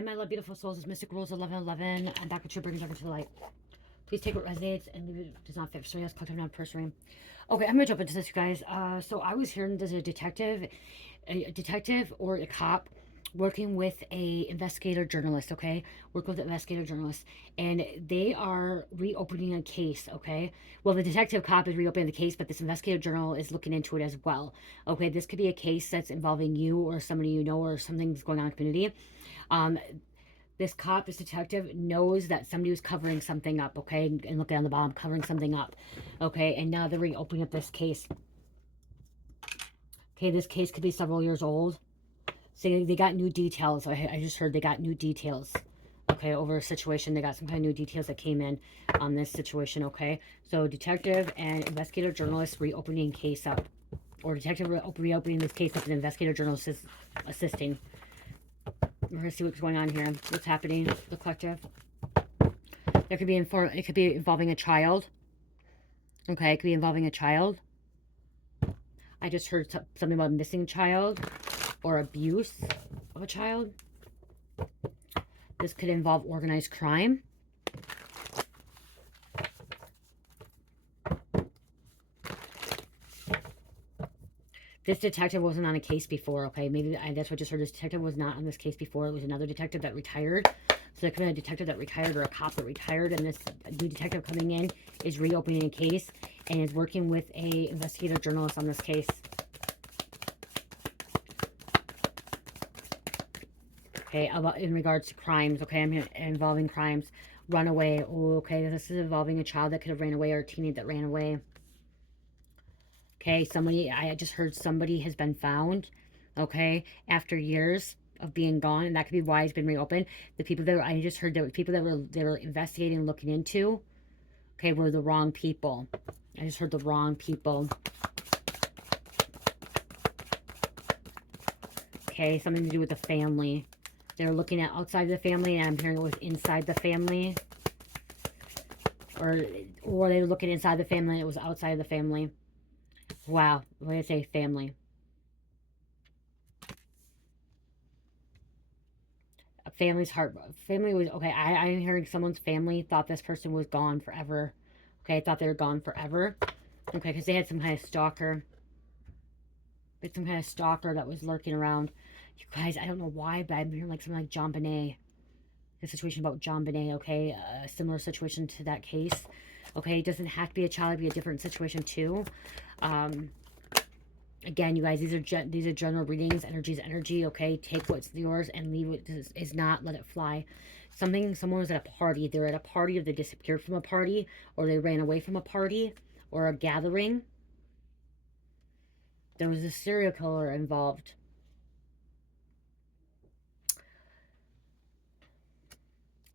Hi, my love, beautiful souls. It's Mystic Rules 1111. I'm back with your bringing to the light. Please take what resonates and leave it does not fit for somebody else. Collective, not personally. Okay, I'm gonna jump into this, you guys. So I was hearing there's a detective or a cop working with a investigator journalist. Okay, working with an investigator journalist, and they are reopening a case. Okay, well, the detective cop is reopening the case, but this investigator journal is looking into it as well. Okay, this could be a case that's involving you or somebody you know, or something's going on in the community. This cop, this detective knows that somebody was covering something up, okay? And look down the bottom, covering something up, okay? And now they're reopening up this case. Okay, this case could be several years old. So they got new details. I just heard they got new details, okay, over a situation. They got some kind of new details that came in on this situation, okay? So detective and investigator journalist reopening case up. Or detective reopening this case up and investigator journalist is assisting. We're going to see what's going on here. What's happening, the collective. There could be it could be involving a child. Okay, it could be involving a child. I just heard something about missing child or abuse of a child. This could involve organized crime. This detective wasn't on a case before, okay? Maybe that's what I just heard. This detective was not on this case before. It was another detective that retired. So there could be a detective that retired or a cop that retired, and this new detective coming in is reopening a case and is working with a investigator journalist on this case. Okay, about in regards to crimes, okay? I'm involving crimes. Runaway. Oh, okay, this is involving a child that could have ran away or a teenager that ran away. Okay, I just heard somebody has been found, okay, after years of being gone, and that could be why it's been reopened. The people that I just heard that people that were investigating and looking into, okay, were the wrong people. I just heard the wrong people. Okay, something to do with the family. They were looking at outside the family, and I'm hearing it was inside the family. Or they were looking inside the family, and it was outside of the family. Wow, what did I say? Family. Family's heart. Family was okay. I'm hearing someone's family thought this person was gone forever. Okay, I thought they were gone forever. Okay, because they had some kind of stalker. It's some kind of stalker that was lurking around. You guys, I don't know why, but I'm hearing like something like John Bonet. The situation about John Bonet, okay? A similar situation to that case. Okay, it doesn't have to be a child, it could be a different situation too. Again, you guys, these are general readings. Energy is energy, okay? Take what's yours and leave what is not. Let it fly. Someone was at a party. They're at a party, or they disappeared from a party, or they ran away from a party, or a gathering. There was a serial killer involved.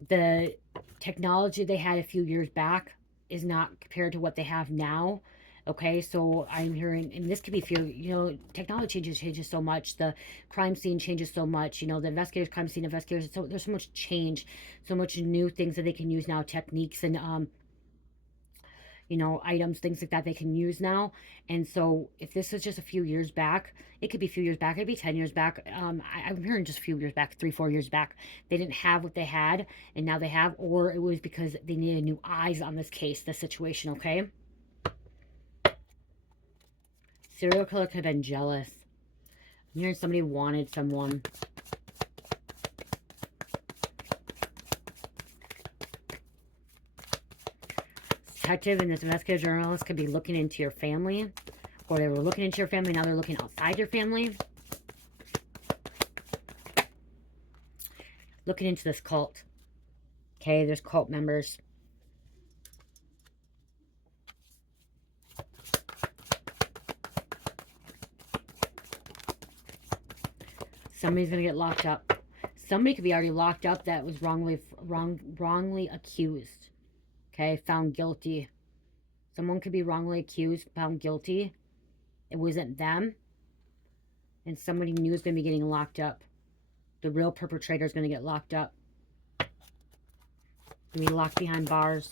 The technology they had a few years back is not compared to what they have now. Okay, so I'm hearing, and this could be few, technology changes so much. The crime scene changes so much. The investigators, crime scene investigators. So there's so much change, so much new things that they can use now, techniques and items, things like that they can use now. And so if this is just a few years back, it could be a few years back, it could be 10 years back. I'm hearing just a few years back, 3-4 years back, they didn't have what they had, and now they have, or it was because they needed new eyes on this case, this situation, okay? Serial killer could have been jealous. I'm hearing somebody wanted someone. Detective and this investigative journalist could be looking into your family, or they were looking into your family, now they're looking outside your family. Looking into this cult. Okay, there's cult members. Somebody's going to get locked up. Somebody could be already locked up that was wrongly accused. Okay, found guilty. Someone could be wrongly accused, found guilty. It wasn't them. And somebody new is going to be getting locked up. The real perpetrator is going to get locked up. Going to be locked behind bars.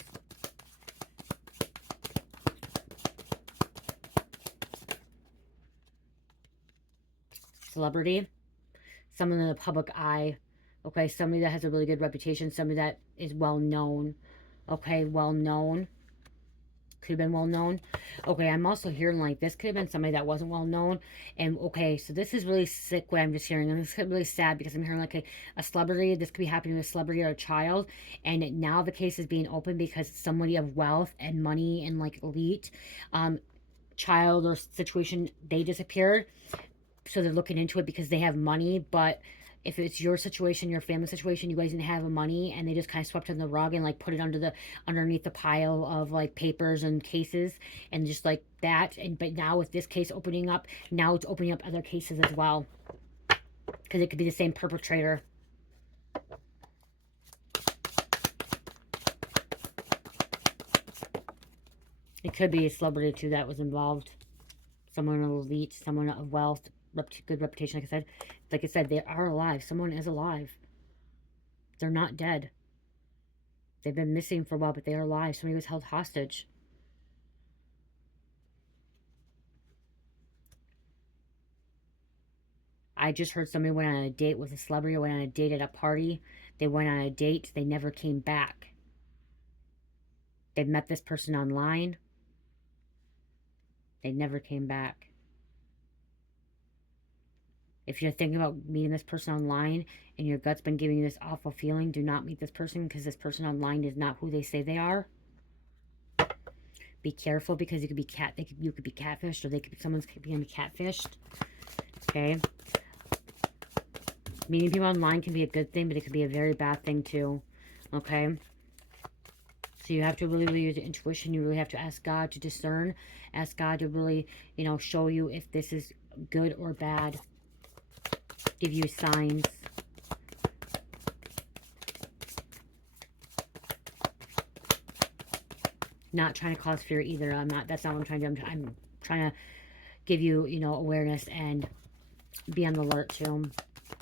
Celebrity. Someone in the public eye. Okay, somebody that has a really good reputation, somebody that is well known. Okay, well known. Could have been well known. Okay, I'm also hearing like this could have been somebody that wasn't well known. And okay, so this is really sick what I'm just hearing. And this is really sad because I'm hearing like a celebrity. This could be happening to a celebrity or a child. And now the case is being opened because somebody of wealth and money and like elite child or situation, they disappeared. So they're looking into it because they have money. But if it's your situation, your family situation, you guys didn't have money and they just kind of swept it in the rug and like put it underneath the pile of like papers and cases and just like that. And but now with this case opening up, now it's opening up other cases as well because it could be the same perpetrator. It could be a celebrity too that was involved, someone elite, someone of wealth, good reputation. Like I said, they are alive. Someone is alive. They're not dead. They've been missing for a while, but they are alive. Somebody was held hostage. I just heard somebody went on a date with a celebrity, went on a date at a party. They went on a date. They never came back. They met this person online. They never came back. If you're thinking about meeting this person online and your gut's been giving you this awful feeling, do not meet this person because this person online is not who they say they are. Be careful because you could be you could be catfished, or they could be someone's being catfished. Okay. Meeting people online can be a good thing, but it could be a very bad thing too. Okay. So you have to really use your intuition. You really have to ask God to discern. Ask God to really, show you if this is good or bad. Give you signs. Not trying to cause fear either. That's not what I'm trying to do. I'm trying to give you, awareness and be on the alert too.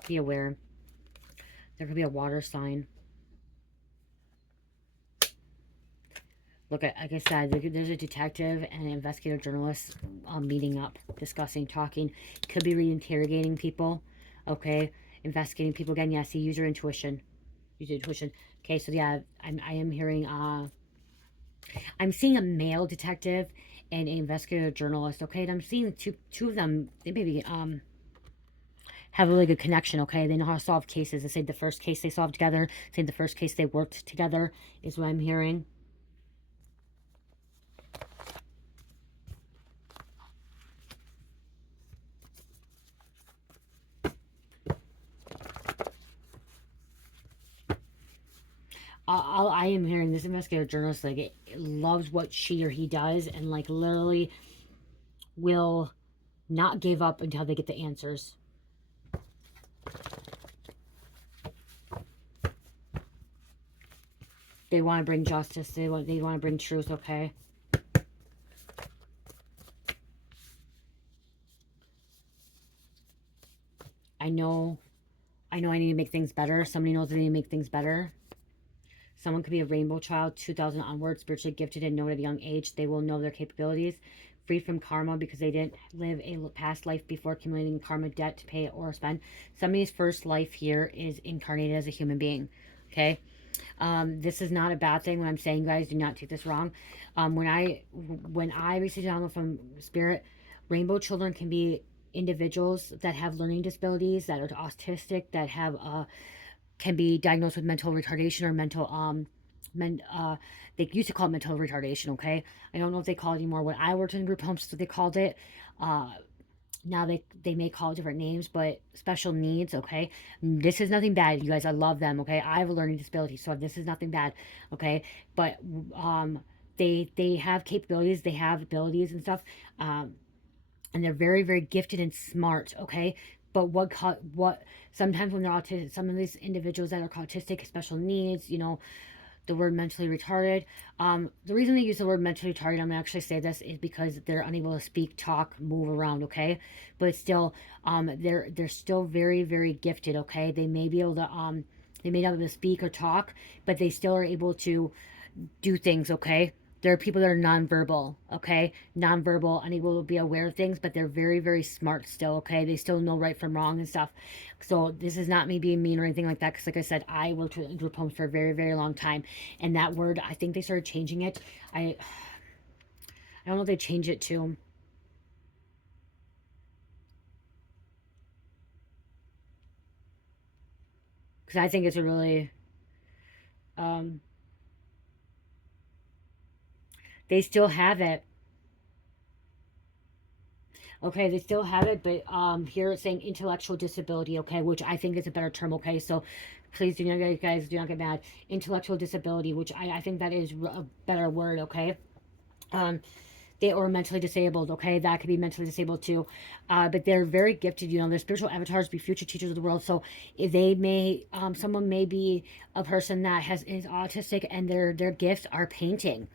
Be aware. There could be a water sign. Look, like I said, there's a detective and an investigator journalist meeting up, discussing, talking. Could be re-interrogating people. Okay. Investigating people again. Yeah, see, use your intuition. Use your intuition. Okay, so yeah, I am hearing, I'm seeing a male detective and an investigator journalist. Okay, and I'm seeing two of them, they maybe, have a really good connection, okay? They know how to solve cases. They say the first case they solved together. Say the first case they worked together is what I'm hearing. I am hearing this investigative journalist, like, it loves what she or he does and, like, literally will not give up until they get the answers. They want to bring justice. They want to bring truth, okay? I know I need to make things better. Somebody knows they need to make things better. Someone could be a rainbow child, 2000 onward, spiritually gifted and known at a young age. They will know their capabilities. Free from karma because they didn't live a past life before accumulating karma debt to pay or spend. Somebody's first life here is incarnated as a human being. Okay? This is not a bad thing. When I'm saying, guys, do not take this wrong. When I received download from Spirit, rainbow children can be individuals that have learning disabilities, that are autistic, that have can be diagnosed with mental retardation or they used to call it mental retardation. Okay, I don't know if they call it anymore. When I worked in group homes, that's what they called it. Now they may call it different names, but special needs. Okay, this is nothing bad, you guys. I love them. Okay, I have a learning disability, so this is nothing bad. Okay, but they have capabilities, they have abilities and stuff, and they're very, very gifted and smart. Okay, but what sometimes when they're autistic, some of these individuals that are autistic, special needs, the word mentally retarded. The reason they use the word mentally retarded, I'm gonna actually say this, is because they're unable to speak, talk, move around. Okay, but still, they're still very, very gifted. Okay, they may be able to, they may not be able to speak or talk, but they still are able to do things. Okay, There are people that are nonverbal, okay? Nonverbal, unable to be aware of things, but they're very, very smart still, okay? They still know right from wrong and stuff. So this is not me being mean or anything like that, because like I said, I worked with group homes for a very, very long time. And that word, I think they started changing it. I don't know if they changed it to... because I think it's a really... they still have it. Okay, they still have it, but here it's saying intellectual disability, okay, which I think is a better term, okay? So please do not, guys, do not get mad. Intellectual disability, which I think that is a better word, okay? They are mentally disabled, okay? That could be mentally disabled too. But they're very gifted, you know, they're spiritual avatars, be future teachers of the world. So if they may, someone may be a person that is autistic and their gifts are painting.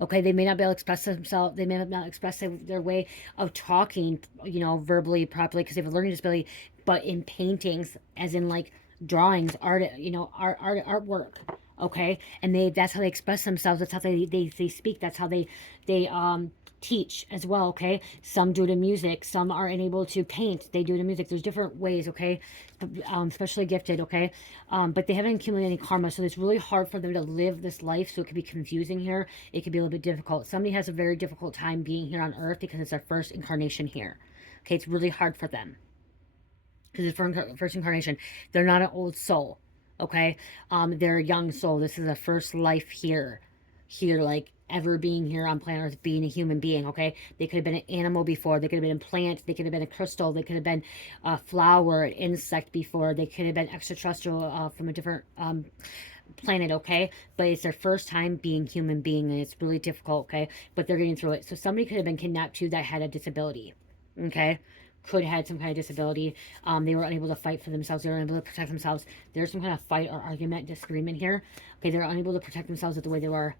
Okay, they may not be able to express themselves. They may not express their way of talking, you know, verbally properly because they have a learning disability. But in paintings, as in like drawings, art, you know, artwork. Okay, and that's how they express themselves. That's how they speak. That's how they teach as well. Okay, some do it in music. Some are unable to paint. They do it in music. There's different ways. Okay, especially gifted. Okay, but they haven't accumulated any karma, so it's really hard for them to live this life. So it could be confusing here. It could be a little bit difficult. Somebody has a very difficult time being here on Earth because it's their first incarnation here. Okay, it's really hard for them because it's first incarnation. They're not an old soul. Okay, they're a young soul. This is a first life here, like ever being here on planet Earth, being a human being. Okay, they could have been an animal before. They could have been a plant. They could have been a crystal. They could have been a flower, an insect before. They could have been extraterrestrial from a different planet. Okay, but it's their first time being human being, and it's really difficult. Okay, but they're getting through it. So somebody could have been kidnapped too that had a disability. Okay, could have had some kind of disability. They were unable to fight for themselves. They were unable to protect themselves. There's some kind of fight or argument, disagreement here. Okay, they're unable to protect themselves the way they were.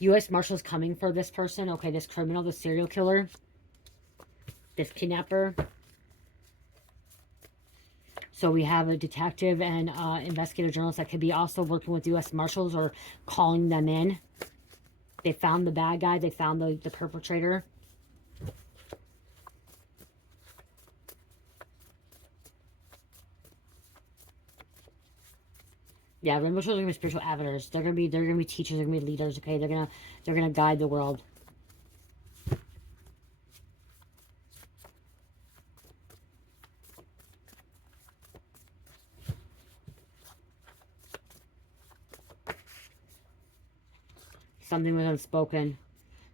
U.S. Marshals coming for this person. Okay, this criminal, this serial killer, this kidnapper. So we have a detective and investigator journalist that could be also working with U.S. Marshals or calling them in. They found the bad guy. They found the perpetrator. Yeah, rainbow children are gonna be spiritual avatars. They're gonna be teachers. They're gonna be leaders. Okay, they're gonna guide the world. Something was unspoken.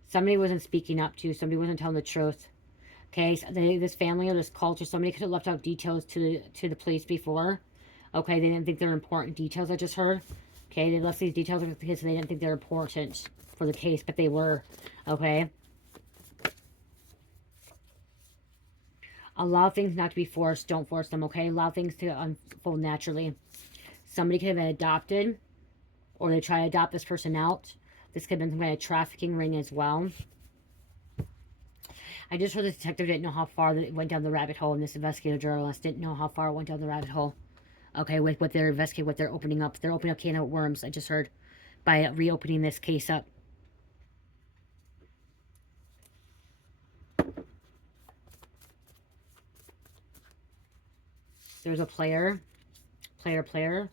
Somebody wasn't speaking up to. Somebody wasn't telling the truth. Okay, so this family or this culture, somebody could have left out details to the police before. Okay, they didn't think they're important details. I just heard. Okay, they left these details with the kids, so they didn't think they're important for the case, but they were. Okay. Allow things not to be forced. Don't force them. Okay, allow things to unfold naturally. Somebody could have been adopted, or they try to adopt this person out. This could have been some kind of trafficking ring as well. I just heard the detective didn't know how far it went down the rabbit hole, and this investigative journalist didn't know how far it went down the rabbit hole. Okay, with what they're investigating, what they're opening up. They're opening up can of worms, I just heard, by reopening this case up. There's a player. Player.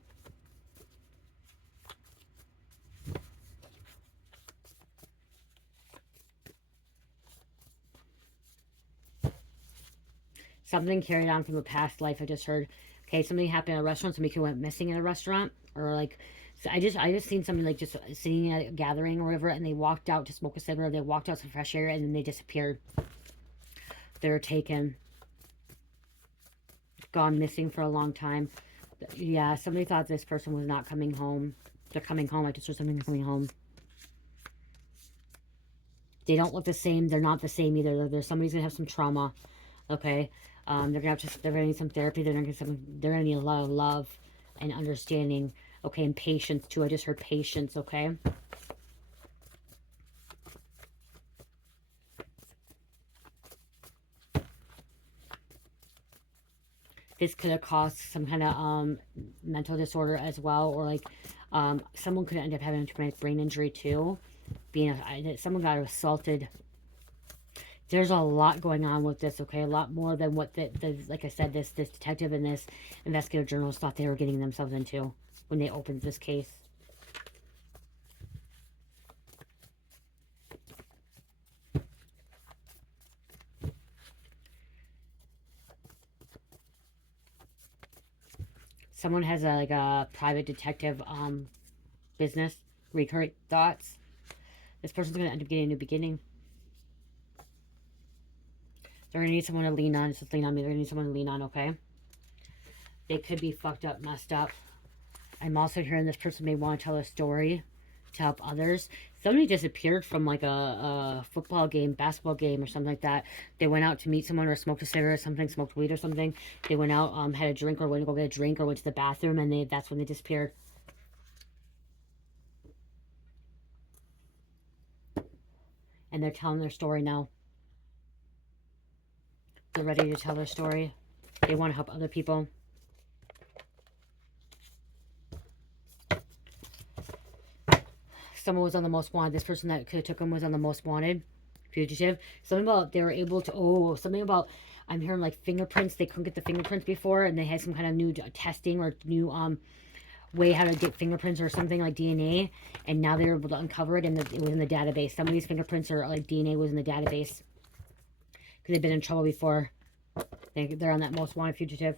Something carried on from a past life, I just heard. Okay, something happened in a restaurant. Somebody could went missing in a restaurant. Or like, so I just seen somebody like just sitting at a gathering or whatever, and they walked out to smoke a cigarette. They walked out some fresh air, and then they disappeared. They were taken. Gone missing for a long time. Yeah, somebody thought this person was not coming home. They're coming home. I just heard something coming home. They don't look the same. They're not the same either. There's somebody's gonna have some trauma. Okay, they're gonna need some therapy. They're gonna need a lot of love and understanding. Okay, and patience too. I just heard patience. Okay. This could have caused some kind of mental disorder as well, or like someone could end up having a traumatic brain injury too. someone got assaulted. There's a lot going on with this, okay? A lot more than what like I said, this detective and this investigator journalist thought they were getting themselves into when they opened this case. Someone has like a private detective business, recurring thoughts. This person's going to end up getting a new beginning. They're going to need someone to lean on. It's just lean on me. They're going to need someone to lean on, okay? They could be fucked up, messed up. I'm also hearing this person may want to tell a story to help others. Somebody disappeared from like a football game, basketball game, or something like that. They went out to meet someone or smoked a cigarette or something, smoked weed or something. They went out, had a drink or went to go get a drink or went to the bathroom, and that's when they disappeared. And they're telling their story now. They're ready to tell their story. They want to help other people. Someone was on the most wanted. This person that could have took them was on the most wanted. Fugitive. Something about they were able to, something about, I'm hearing like fingerprints. They couldn't get the fingerprints before, and they had some kind of new testing or new way how to get fingerprints or something like DNA, and now they were able to uncover it, and it was in the database. Some of these fingerprints are like DNA was in the database because they've been in trouble before. They're on that most wanted fugitive.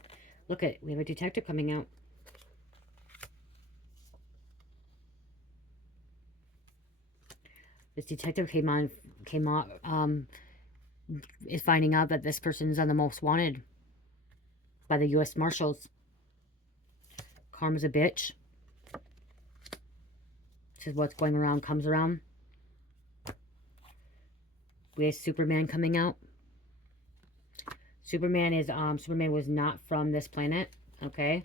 Look at, we have a detective coming out. This detective came on, is finding out that this person is on the most wanted by the U.S. Marshals. Karma's a bitch. This is what's going around comes around. We have Superman coming out. Superman was not from this planet, okay?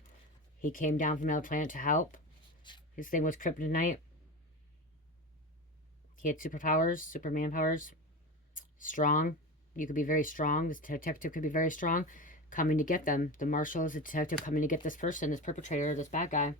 He came down from another planet to help. His thing was kryptonite. He had superpowers, Superman powers. Strong. You could be very strong. This detective could be very strong. Coming to get them. The marshal is a detective coming to get this person, this perpetrator, this bad guy.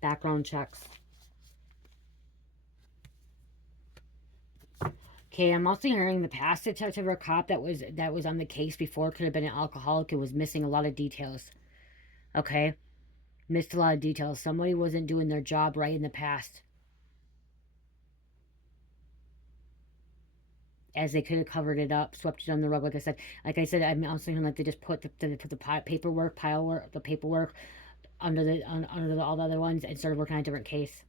Background checks. Okay, I'm also hearing the past detective or cop that was on the case before could have been an alcoholic and was missing a lot of details. Okay? Missed a lot of details. Somebody wasn't doing their job right in the past. As they could have covered it up, swept it on the rug, like I said. I'm also hearing like they just put the paperwork under all the other ones and started working on a different case.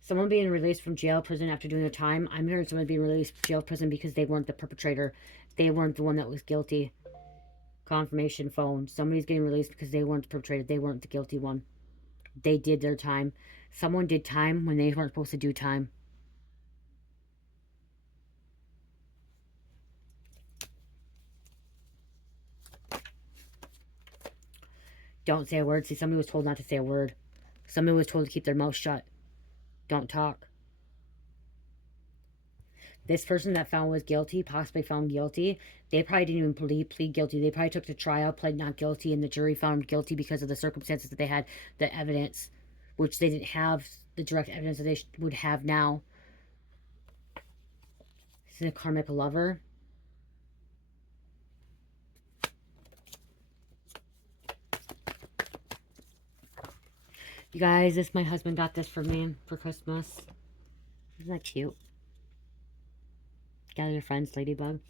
Someone being released from jail, prison after doing their time. I'm hearing someone being released from jail, prison because they weren't the perpetrator. They weren't the one that was guilty. Confirmation phone. Somebody's getting released because they weren't the perpetrator. They weren't the guilty one. They did their time. Someone did time when they weren't supposed to do time. Don't say a word. See, somebody was told not to say a word. Somebody was told to keep their mouth shut. Don't talk. This person that found was guilty, possibly found guilty, they probably didn't even plead guilty. They probably took to trial, pled not guilty, and the jury found guilty because of the circumstances that they had, the evidence, which they didn't have the direct evidence that they would have now. This is a karmic lover. You guys, my husband got this for me for Christmas. Isn't that cute? Gather your friends, Ladybug.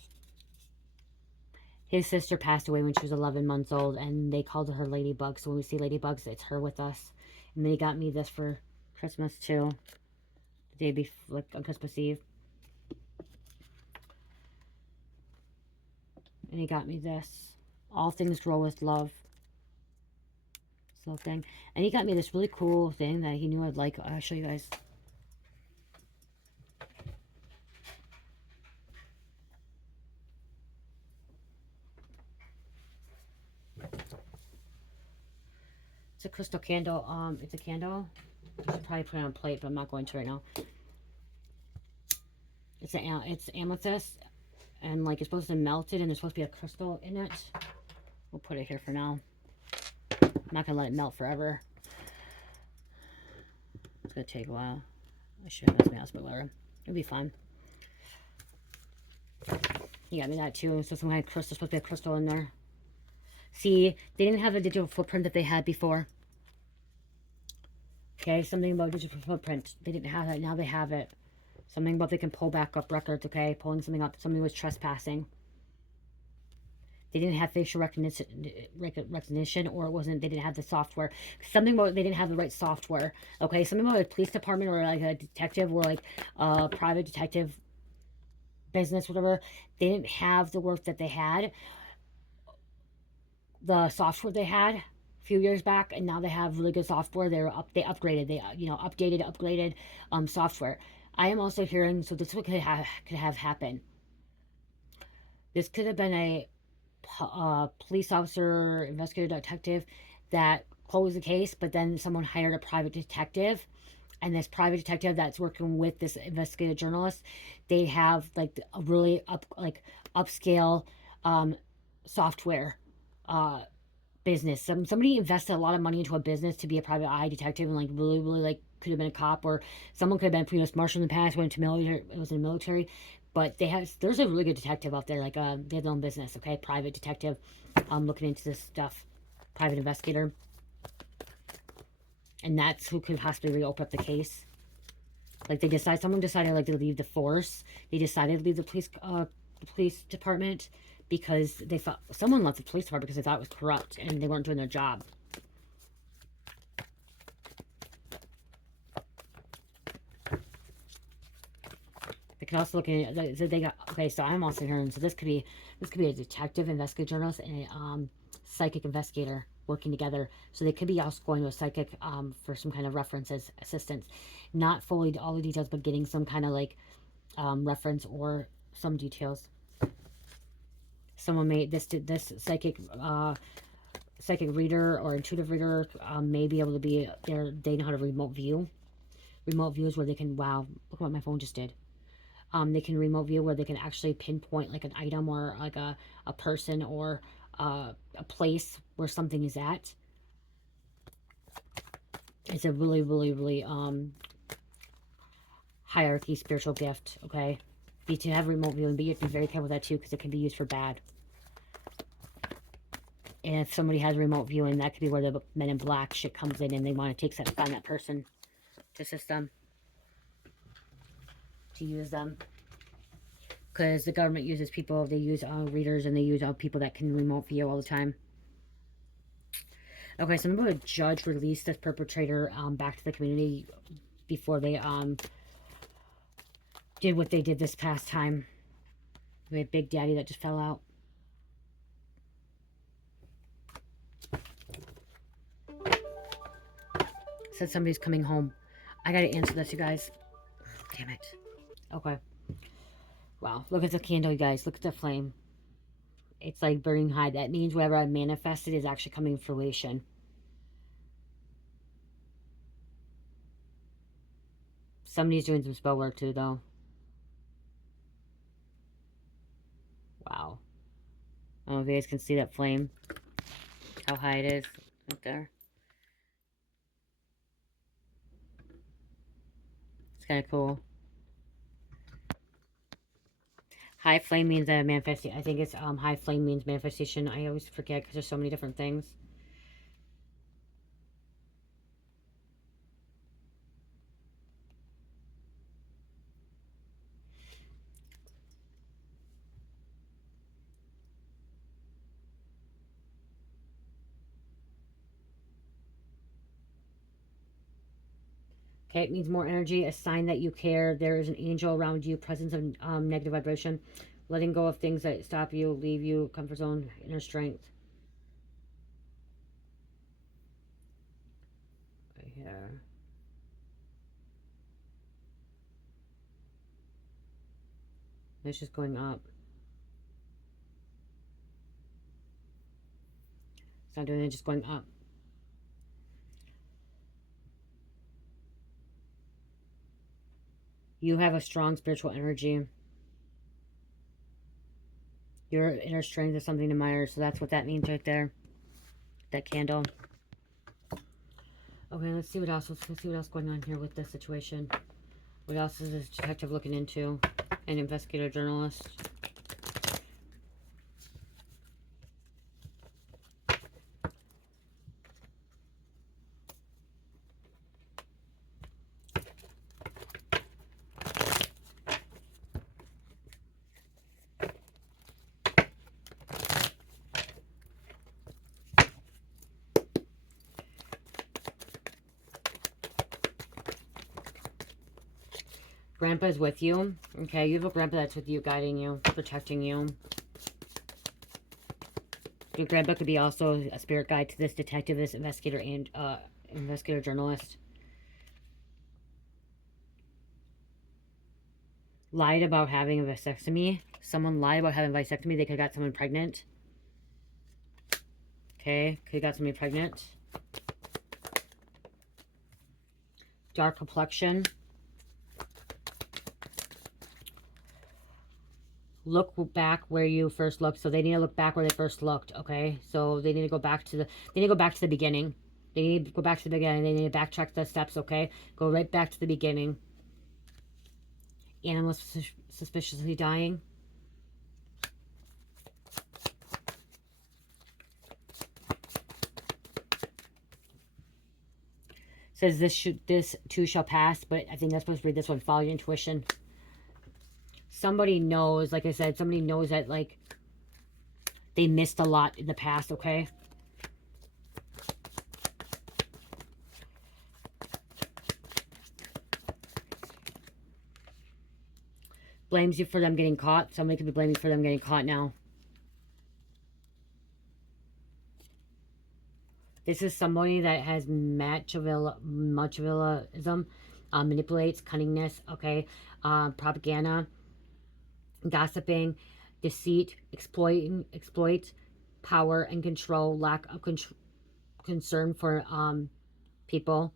His sister passed away when she was 11 months old, and they called her Ladybug. So when we see Ladybugs, it's her with us. And they got me this for Christmas, too. The day before, like, on Christmas Eve. And he got me this. All things grow with love. little thing. And he got me this really cool thing that he knew I'd like. I'll show you guys. It's a crystal candle. It's a candle. I should probably put it on a plate, but I'm not going to right now. It's amethyst, and like it's supposed to melt it, and there's supposed to be a crystal in it. We'll put it here for now. I'm not gonna let it melt forever. It's gonna take a while. I should have something else, but whatever. It'll be fun. He got me that too. So some kind of crystal, supposed to be a crystal in there. See, they didn't have a digital footprint that they had before. Okay, something about digital footprint. They didn't have that. Now they have it. Something about they can pull back up records. Okay, pulling something up. Somebody was trespassing. They didn't have facial recognition, or it wasn't. They didn't have the software. Something about they didn't have the right software. Okay, something about a police department or like a detective or like a private detective business, whatever. They didn't have the work that they had. The software they had a few years back, and now they have really good software. They upgraded. They upgraded software. I am also hearing, so this could have happened. This could have been a police officer, investigator, detective that closed the case, but then someone hired a private detective, and this private detective that's working with this investigative journalist, they have like a really upscale software business. Somebody invested a lot of money into a business to be a private eye detective, and like really like could have been a cop, or someone could have been a previous marshal in the past, went to military, it was in the military. But there's a really good detective out there, like they have their own business, okay, private detective, looking into this stuff, private investigator, and that's who could possibly reopen up the case. Like someone decided like to leave the force. They decided to leave the police department because they thought someone left the police department because they thought it was corrupt and they weren't doing their job. They could also look at they got okay. So I'm also hearing, so this could be a detective, investigative journalist, and a psychic investigator working together. So they could be also going to a psychic for some kind of references assistance, not fully all the details, but getting some kind of like reference or some details. Someone made this psychic reader or intuitive reader may be able to be there. They know how to remote view. Remote view is where they can, wow, look what my phone just did. They can remote view where they can actually pinpoint like an item or like a person or a place where something is at. It's a really, really, really hierarchy spiritual gift, okay? To have remote viewing, but you have to be very careful with that too, because it can be used for bad. And if somebody has remote viewing, that could be where the Men in Black shit comes in, and they want to find that person to assist them, to use them. Because the government uses people, they use readers, and they use people that can remote view all the time. Okay, so I'm going to judge release this perpetrator back to the community before they did what they did this past time. We had Big Daddy that just fell out. Said somebody's coming home. I gotta answer this, you guys. Damn it. Okay. Wow. Look at the candle, you guys. Look at the flame. It's like burning high. That means whatever I manifested is actually coming to fruition. Somebody's doing some spell work too, though. Wow. I don't know if you guys can see that flame. How high it is. Right there. It's kind of cool. High flame means manifesting. I think it's high flame means manifestation. I always forget because there's so many different things. Okay, it means more energy, a sign that you care. There is an angel around you, presence of negative vibration, letting go of things that stop you, leave you, comfort zone, inner strength. here. It's just going up. It's not doing it, just going up. You have a strong spiritual energy. Your inner strength is something to admire. So that's what that means right there. That candle. Okay, let's see what else. Let's see what else going on here with this situation. What else is this detective looking into? An investigator journalist. Grandpa's with you. Okay, you have a grandpa that's with you, guiding you, protecting you. Your grandpa could be also a spirit guide to this detective, this investigator, and investigator journalist. Lied about having a vasectomy. Someone lied about having a vasectomy. They could have got someone pregnant. Okay, could have got somebody pregnant. Dark complexion. Look back where you first looked. So they need to look back where they first looked. Okay, so they need to go back to the. They need to go back to the beginning. They need to go back to the beginning. They need to backtrack the steps. Okay, go right back to the beginning. Animals suspiciously dying. Says this too shall pass, but I think that's supposed to read this one. Follow your intuition. Somebody knows, like I said, somebody knows that, like, they missed a lot in the past, okay? Blames you for them getting caught. Somebody could be blaming you for them getting caught now. This is somebody that has Machiavellism, manipulates, cunningness, okay? Propaganda, gossiping, deceit, exploit, power and control, lack of concern for people,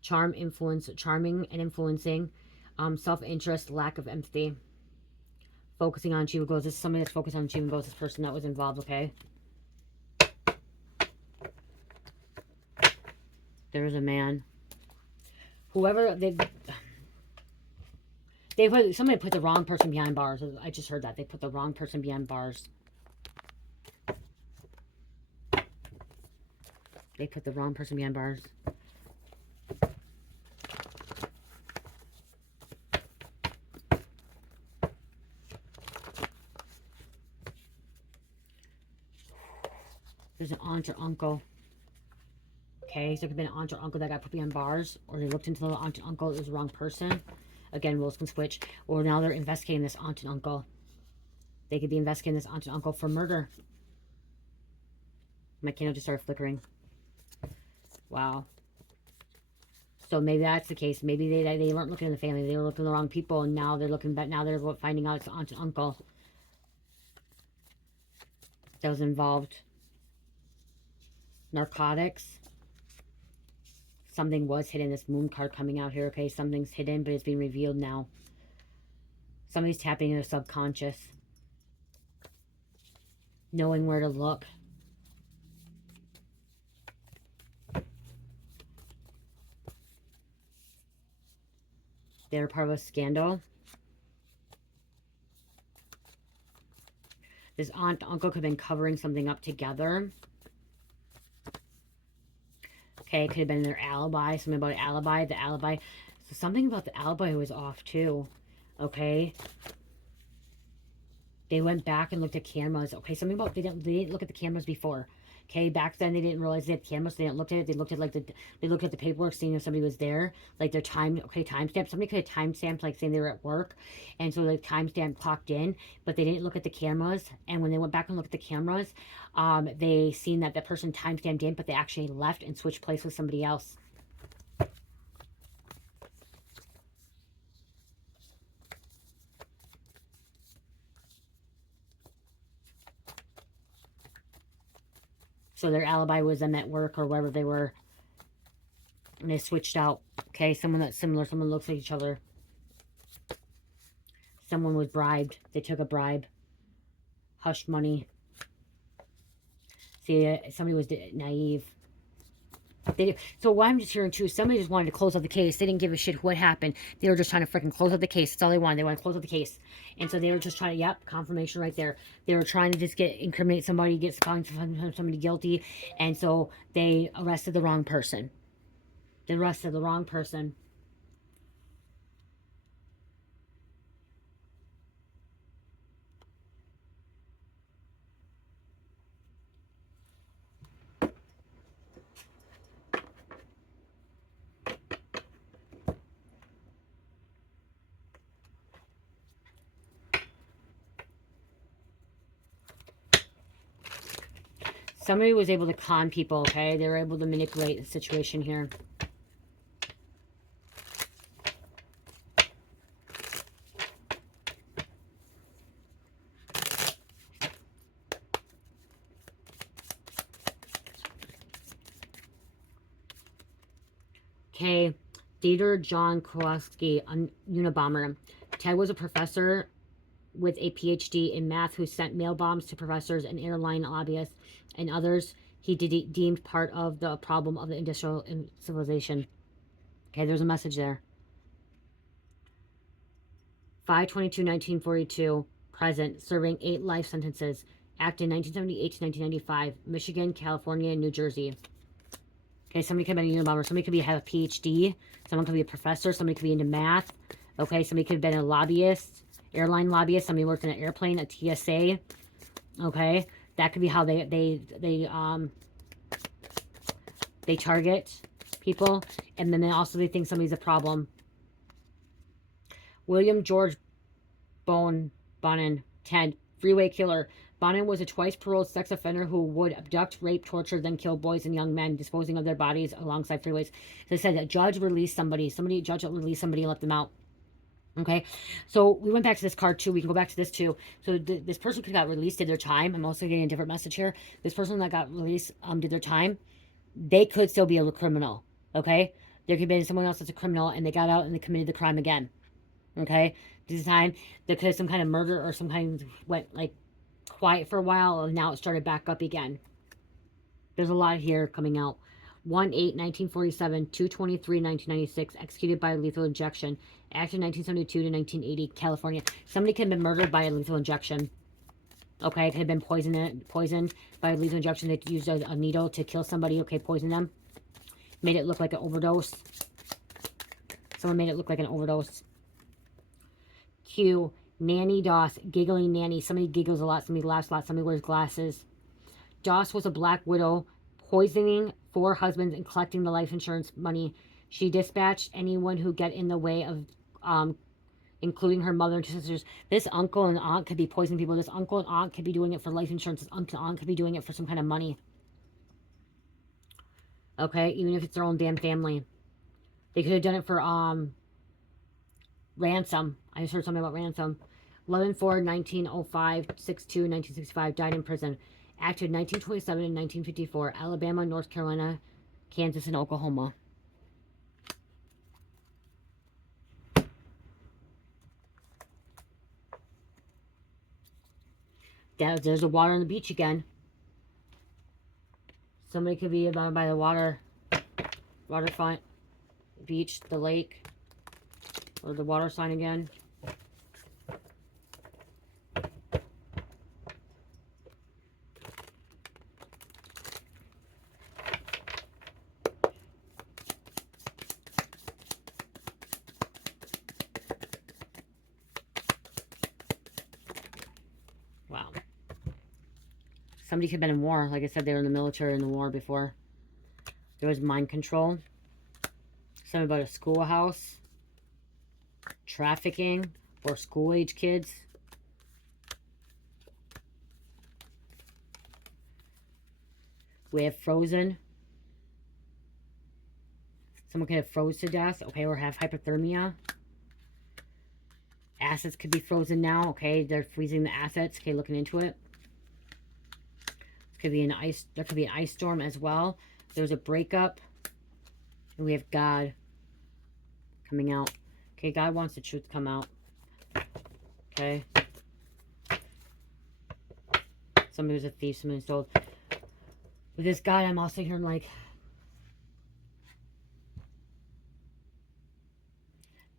charming and influencing, self-interest, lack of empathy, focusing on achievable goals. This is somebody that's focused on achieving goals. This person that was involved, okay? There is a man. Whoever somebody put the wrong person behind bars. I just heard that. They put the wrong person behind bars. They put the wrong person behind bars. There's an aunt or uncle. Okay, so it could be an aunt or uncle that got put behind bars, or they looked into the aunt and uncle, it was the wrong person. Again, roles can switch. Or now they're investigating this aunt and uncle. They could be investigating this aunt and uncle for murder. My candle just started flickering. Wow. So maybe that's the case. Maybe they weren't looking in the family. They were looking at the wrong people, and now they're looking back. Now they're finding out it's the aunt and uncle that was involved. Narcotics. Something was hidden. This moon card coming out here. Okay, something's hidden, but it's being revealed now. Somebody's tapping into their subconscious. Knowing where to look. They're part of a scandal. This aunt and uncle could have been covering something up together. Okay, it could have been their alibi. Something about an alibi. The alibi. So something about the alibi was off too. Okay. They went back and looked at cameras. Okay, something about they didn't look at the cameras before. Okay, back then they didn't realize they had cameras. They didn't look at it. They looked at they looked at the paperwork, seeing if somebody was there, like their timestamp. Somebody could have timestamped, like saying they were at work, and so the timestamp clocked in, but they didn't look at the cameras. And when they went back and looked at the cameras, they seen that the person timestamped in, but they actually left and switched place with somebody else. So their alibi was them at work or wherever they were. And they switched out. Okay, someone that's similar. Someone looks like each other. Someone was bribed. They took a bribe. Hush money. See, somebody was naive. So what I'm just hearing too, somebody just wanted to close out the case. They didn't give a shit what happened. They were just trying to freaking close out the case. That's all they wanted. They wanted to close out the case. And so they were just trying to, yep, confirmation right there. They were trying to just incriminate somebody, get somebody guilty. And so they arrested the wrong person. They arrested the wrong person. Somebody was able to con people, okay? They were able to manipulate the situation here. Okay, Dieter John Kowalski, Unabomber. Ted was a professor with a PhD in math who sent mail bombs to professors and airline lobbyists and others he deemed part of the problem of the industrial civilization. Okay, there's a message there. 5/22/1942, present, serving 8 life sentences. Acted 1978 to 1995, Michigan, California, and New Jersey. Okay, somebody could have been a Unabomber. Somebody could have a PhD. Someone could be a professor. Somebody could be into math. Okay, somebody could have been a lobbyist, airline lobbyist. Somebody worked in an airplane, a TSA. Okay, that could be how they target people. And then they think somebody's a problem. William George Bonin, Ted, freeway killer. Bonin was a twice paroled sex offender who would abduct, rape, torture, then kill boys and young men, disposing of their bodies alongside freeways. So they said that judge released somebody. Judge released somebody and let them out. Okay, so we went back to this card too. We can go back to this too. So this person could have got released, did their time. I'm also getting a different message here. This person that got released did their time. They could still be a criminal. Okay, there could be someone else that's a criminal and they got out and they committed the crime again. Okay, this time there could have some kind of murder or some kind of went like quiet for a while and now it started back up again. There's a lot here coming out. 1/8/1947, 2/23/1996, executed by lethal injection. Acted 1972 to 1980, California. Somebody could have been murdered by a lethal injection. Okay, it could have been poisoned by a lethal injection. They used a needle to kill somebody. Okay, poison them. Made it look like an overdose. Someone made it look like an overdose. Q, Nanny Doss, giggling nanny. Somebody giggles a lot. Somebody laughs a lot. Somebody wears glasses. Doss was a black widow, poisoning 4 husbands and collecting the life insurance money. She dispatched anyone who get in the way of, including her mother and 2 sisters. This uncle and aunt could be poisoning people. This uncle and aunt could be doing it for life insurance. This uncle and aunt could be doing it for some kind of money. Okay, even if it's their own damn family. They could have done it for, ransom. I just heard something about ransom. 11/4/1905, 6/2/1965, died in prison. Acted 1927 and 1954, Alabama, North Carolina, Kansas, and Oklahoma. There's the water on the beach again. Somebody could be by the waterfront, beach, the lake, or the water sign again. Wow. Somebody could have been in war. Like I said, they were in the military in the war before. There was mind control. Something about a schoolhouse. Trafficking or school-age kids. We have frozen. Someone could have froze to death, okay, or have hypothermia. Assets could be frozen now, okay, they're freezing the assets, okay, looking into it. Could be an ice, there could be an ice storm as well. There's a breakup. And we have God coming out. Okay, God wants the truth to come out. Okay. Somebody was a thief, somebody stole. With this God, I'm also hearing like,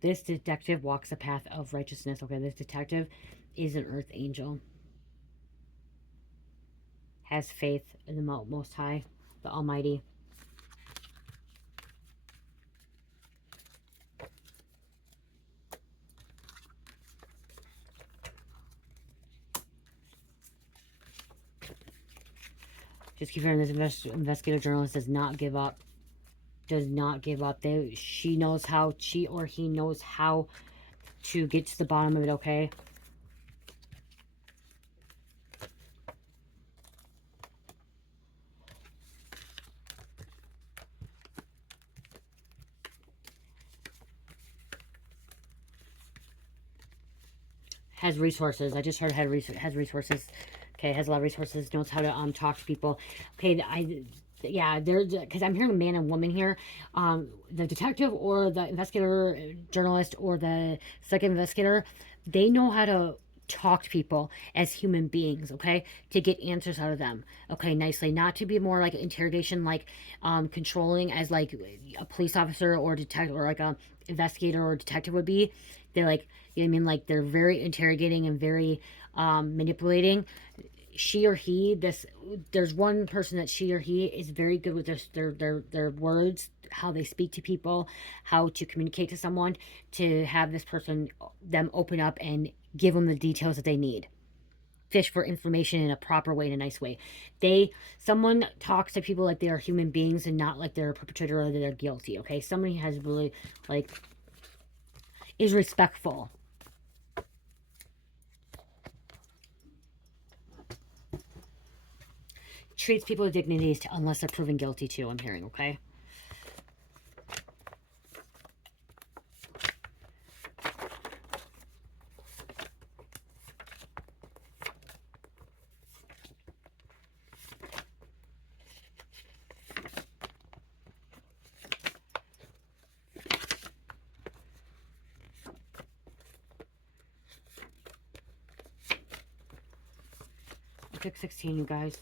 this detective walks the path of righteousness. Okay, this detective is an earth angel. Has faith in the Most High, the Almighty. Just keep hearing this investigator journalist does not give up. Does not give up. She or he knows how to get to the bottom of it, okay? Has resources. I just heard has resources. Okay, has a lot of resources. Knows how to talk to people. Okay, yeah, there's because I'm hearing man and woman here. The detective or the investigator, journalist, or the second investigator, they know how to talk to people as human beings, okay, to get answers out of them, okay, nicely, not to be more like interrogation, like controlling as like a police officer or detective or like a investigator or detective would be. They're like, you know what I mean, like they're very interrogating and very manipulating. She or he, there's one person that she or he is very good with their words, how they speak to people, how to communicate to someone, to have this person, them open up and give them the details that they need. Fish for information in a proper way, in a nice way. Someone talks to people like they are human beings and not like they're a perpetrator or they're guilty, okay? Somebody has really, like, is respectful. Treats people with dignity unless they're proven guilty too, I'm hearing, okay? I took 16, you guys.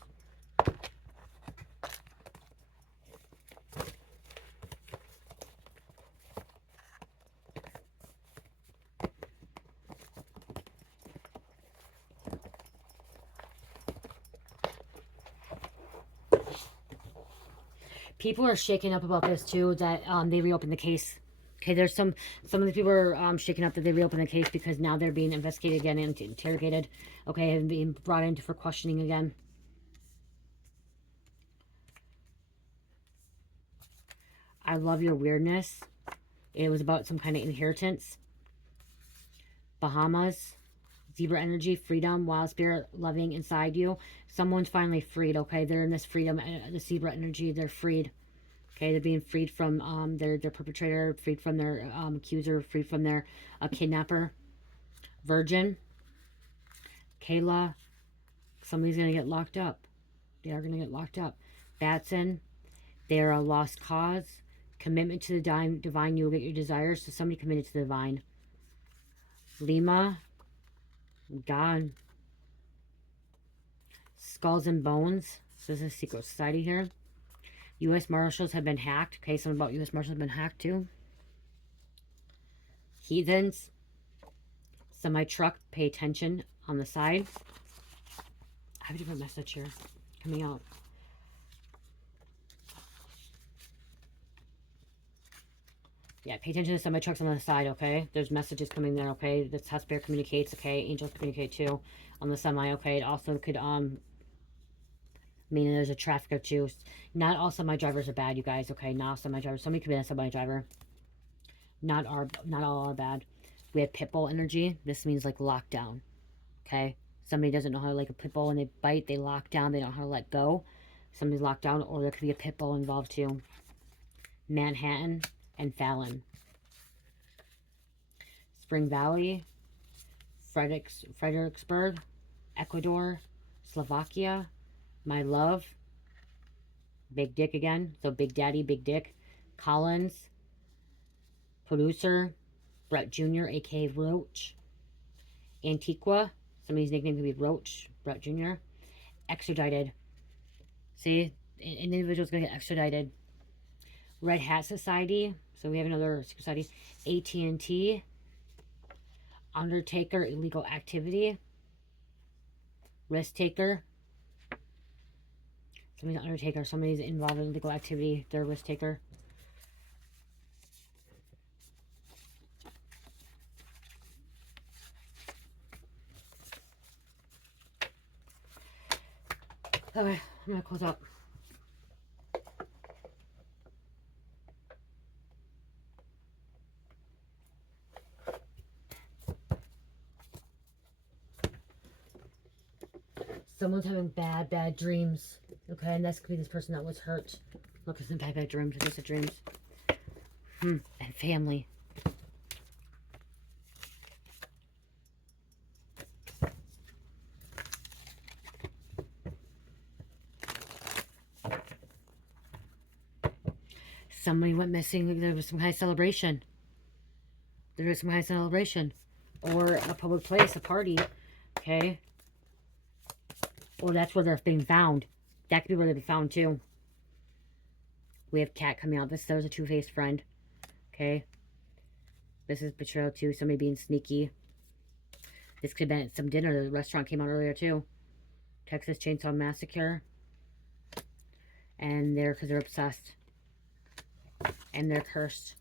People are shaking up about this too, that they reopened the case. Okay, there's some of the people are shaking up that they reopened the case because now they're being investigated again and interrogated. Okay, and being brought in for questioning again. I love your weirdness. It was about some kind of inheritance. Bahamas. Zebra energy, freedom, wild spirit loving inside you. Someone's finally freed, okay? They're in this freedom, the zebra energy, they're freed. Okay, they're being freed from their perpetrator, freed from their accuser, freed from their kidnapper. Virgin. Kayla. Somebody's going to get locked up. They are going to get locked up. Batson. They are a lost cause. Commitment to the divine, you will get your desires. So somebody committed to the divine. Lima. God. Skulls and Bones. So this is a secret society here. U.S. Marshals have been hacked. Okay, something about U.S. Marshals have been hacked too. Heathens. Semi-truck. Pay attention on the side. I have a different message here coming out. Yeah, pay attention to semi-trucks on the side, okay? There's messages coming there, okay? That's how spirit communicates, okay? Angels communicate too on the semi, okay? It also could, mean there's a trafficker too. Not all semi-drivers are bad, you guys, okay? Not all semi-drivers. Somebody could be a semi-driver. Not all are bad. We have pitbull energy. This means like lockdown, okay? Somebody doesn't know how to, like a pitbull, when they bite, they lock down. They don't know how to let go. Somebody's locked down, or there could be a pitbull involved too. Manhattan and Fallon. Spring Valley, Fredericksburg, Ecuador, Slovakia, My love. Big dick again. So Big Daddy, Big Dick. Collins. Producer. Brett Jr., a.k.a. Roach. Antiqua. Somebody's nickname could be Roach. Brett Jr. Extradited. See? An individual's going to get extradited. Red Hat Society. So we have another society. AT&T. Undertaker, illegal activity. Risk taker. Somebody's an undertaker. Somebody's involved in illegal activity. They're a risk taker. Okay, I'm going to close up. Someone's having bad dreams. Okay, and that's could be this person that was hurt. Look at some bad dreams. It's just dreams. And family. Somebody went missing. There was some kind of celebration. There was some kind of celebration. Or a public place, a party. Okay. Or that's where they're being found. That could be where they've been found too. We have Cat coming out. There's a two-faced friend. Okay. This is betrayal too. Somebody being sneaky. This could have been at some dinner. The restaurant came out earlier too. Texas Chainsaw Massacre. And because they're obsessed. And they're cursed.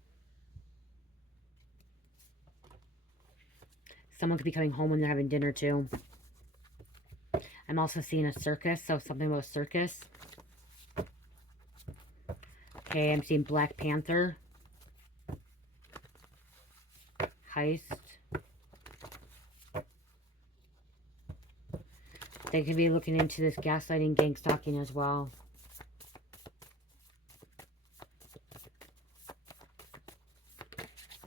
Someone could be coming home when they're having dinner too. I'm also seeing a circus, so something about a circus. Okay, I'm seeing Black Panther. Heist. They could be looking into this gaslighting, gang stalking as well.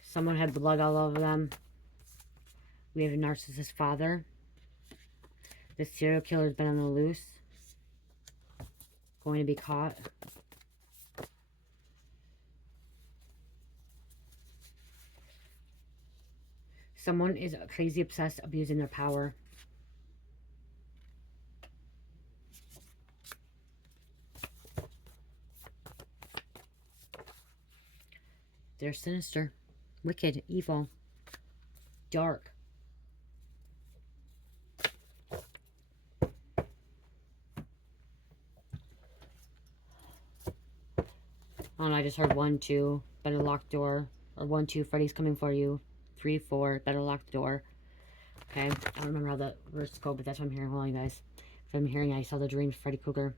Someone had blood all over them. We have a narcissist father. This serial killer's been on the loose. Going to be caught. Someone is crazy obsessed, abusing their power. They're sinister, wicked, evil, dark. Oh, I just heard 1, 2, better lock the door. Or 1, 2, Freddy's coming for you. 3, 4, better lock the door. Okay, I don't remember how the words go, but that's what I'm hearing. Hold on, guys. If I'm hearing, I saw the dreams, Freddy Krueger.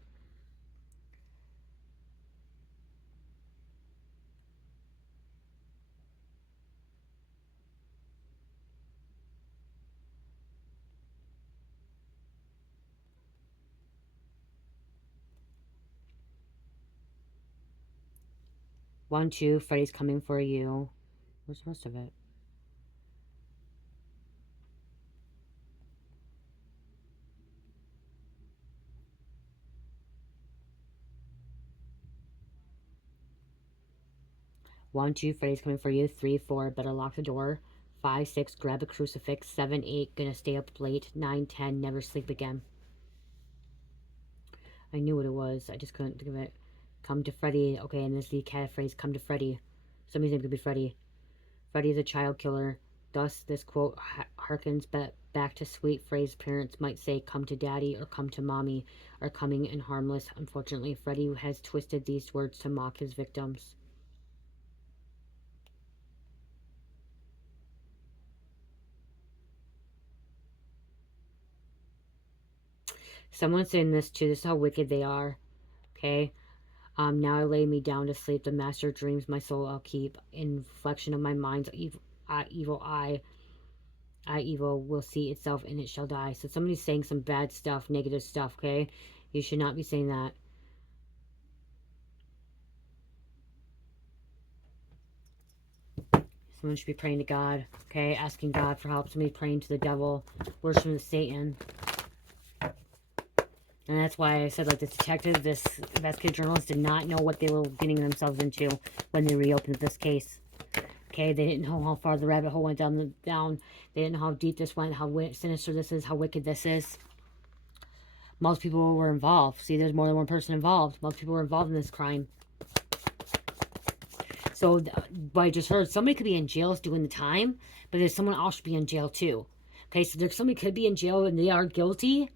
One, 2, Freddy's coming for you. Where's the rest of it? One, 2, Freddy's coming for you. 3, 4, better lock the door. 5, 6, grab a crucifix. 7, 8, gonna stay up late. 9, 10, never sleep again. I knew what it was. I just couldn't think of it. Come to Freddy. Okay, and this the cat phrase, come to Freddy. Somebody's name could be Freddy. Freddy is a child killer. Thus, this quote harkens back to sweet phrase parents might say, come to daddy or come to mommy, are coming and harmless. Unfortunately, Freddy has twisted these words to mock his victims. Someone's saying this too. This is how wicked they are. Okay. Now I lay me down to sleep. The master dreams my soul I'll keep. In reflection of my mind's evil eye evil will see itself and it shall die. So somebody's saying some bad stuff, negative stuff, okay? You should not be saying that. Someone should be praying to God, okay? Asking God for help. Somebody praying to the devil, worshiping Satan. And that's why I said, like, this detective, this investigative journalist did not know what they were getting themselves into when they reopened this case. Okay, they didn't know how far the rabbit hole went down. They didn't know how deep this went, how sinister this is, how wicked this is. Most people were involved. See, there's more than one person involved. Most people were involved in this crime. So, what I just heard, somebody could be in jail doing the time, but there's someone else should be in jail too. Okay, so there's somebody could be in jail and they are guilty,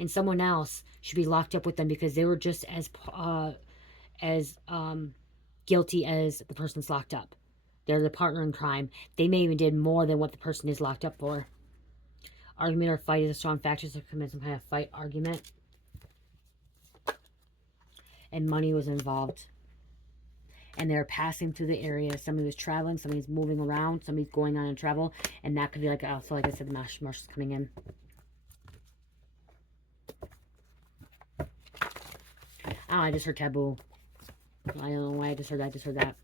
and someone else should be locked up with them because they were just as guilty as the person's locked up. They're the partner in crime. They may even did more than what the person is locked up for. Argument or fight is a strong factor to commit some kind of fight, argument. And money was involved. And they're passing through the area. Somebody was traveling, somebody's moving around, somebody's going on in travel, and that could be like, also, like I said, the marshal's coming in. Oh, I just heard taboo. I don't know why I just heard that. I just heard that.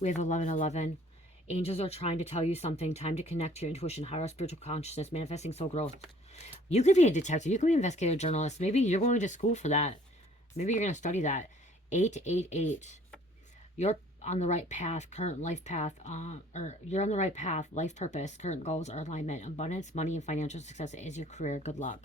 We have 1111. Angels are trying to tell you something. Time to connect to your intuition, higher spiritual consciousness, manifesting soul growth. You could be a detective. You could be an investigator journalist. Maybe you're going to school for that. Maybe you're going to study that. 888. You're on the right path, current life path, or you're on the right path, life purpose, current goals are alignment, abundance, money, and financial success is your career. Good luck.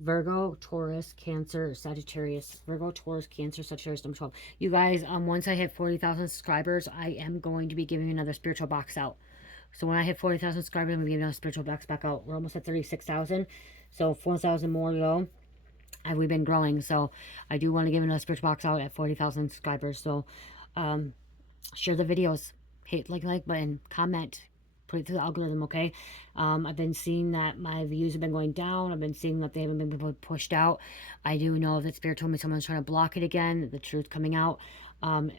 Virgo, Taurus, Cancer, Sagittarius. Virgo, Taurus, Cancer, Sagittarius, number 12. You guys, once I hit 40,000 subscribers, I am going to be giving another spiritual box out. So when I hit 40,000 subscribers, I'm going to give another spiritual box back out. We're almost at 36,000. So 4,000 more to go. And we've been growing. So I do want to give another spiritual box out at 40,000 subscribers. So share the videos. Hit like button. Comment. Put it through the algorithm, okay? I've been seeing that my views have been going down. I've been seeing that they haven't been pushed out. I do know that Spirit told me someone's trying to block it again. The truth coming out. I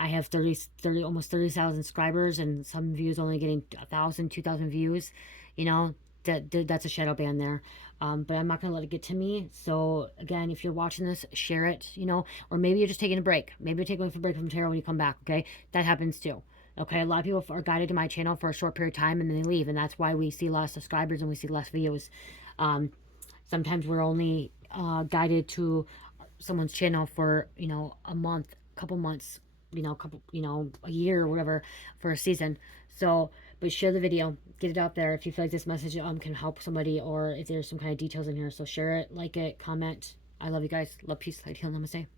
have 30 almost 30,000 subscribers, and some views only getting 1,000, 2,000 views. You know, that's a shadow ban there. But I'm not going to let it get to me. So, again, if you're watching this, share it, you know, or maybe you're just taking a break. Maybe you're taking a break from tarot when you come back, okay? That happens too. Okay, a lot of people are guided to my channel for a short period of time and then they leave, and that's why we see less subscribers and we see less views. Sometimes we're only guided to someone's channel for, you know, a month, couple months, you know, a year or whatever for a season. So, but share the video, get it out there if you feel like this message can help somebody, or if there's some kind of details in here. So share it, like it, comment. I love you guys. Love, peace, light, heal, namaste.